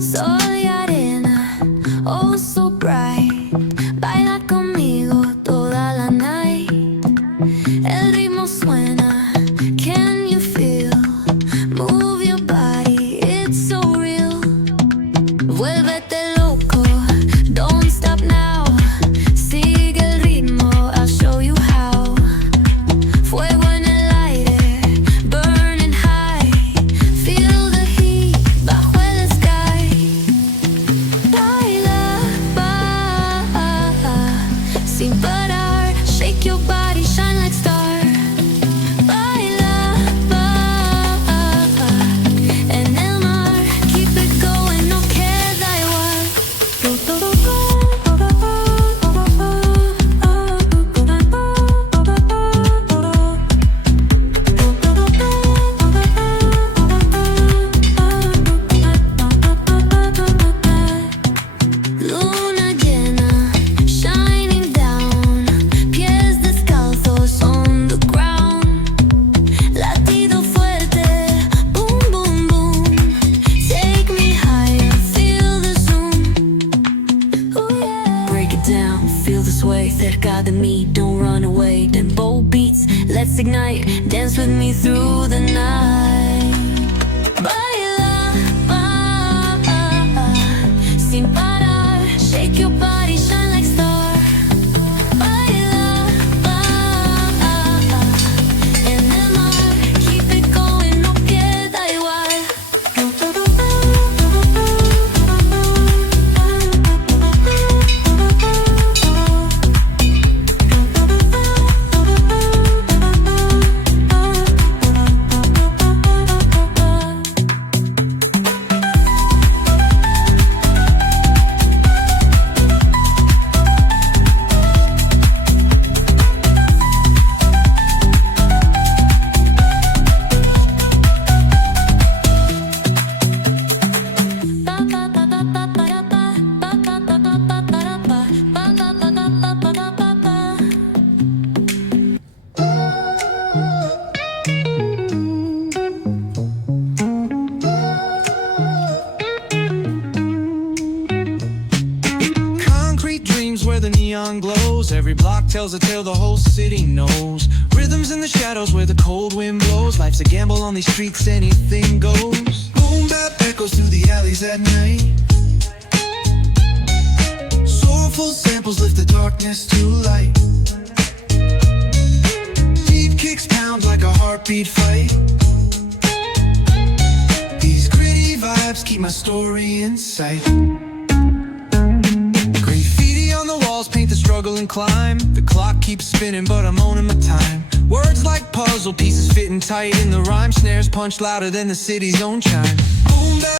Soy arena, oh so bright. Baila conmigo toda la night. El ritmo suena, can you feel? Move your body, it's so real. Vuélvete loco, don't stop now. Sigue el ritmo, I'll show you how. Fuego en el aire, burning high. Feel the heat bajo el sky. Baila, sin parar. Shake your body, shine like star. Baila, en el mar. Keep it going, no queda igual. Luna llena, shining down. Pies descalzos on the ground. Latido fuerte, boom, boom, boom. Take me higher, feel the zoom. Ooh, yeah. Break it down, feel the sway. Cerca de mí, don't run away. Tempo beats, let's ignite. Dance with me through the night. Baila, sin parar. Shake your body, shine like star. Baila, en el mar. Keep it going, no queda igual. Concrete dreams where the neon glows. Every block tells a tale the whole city knows. Rhythms in the shadows where the cold wind blows. Life's a gamble on these streets, anything goes. Boom bap echoes through the alleys at night. Soulful samples lift the darkness to light. Deep kicks pound like a heartbeat fight. These gritty vibes keep my story in sight. Graffiti on the walls paint the struggle and climb. The clock keeps spinning but I'm owning my time. Words like puzzle pieces fitting tight in the rhyme. Snares punch louder than the city's own chime.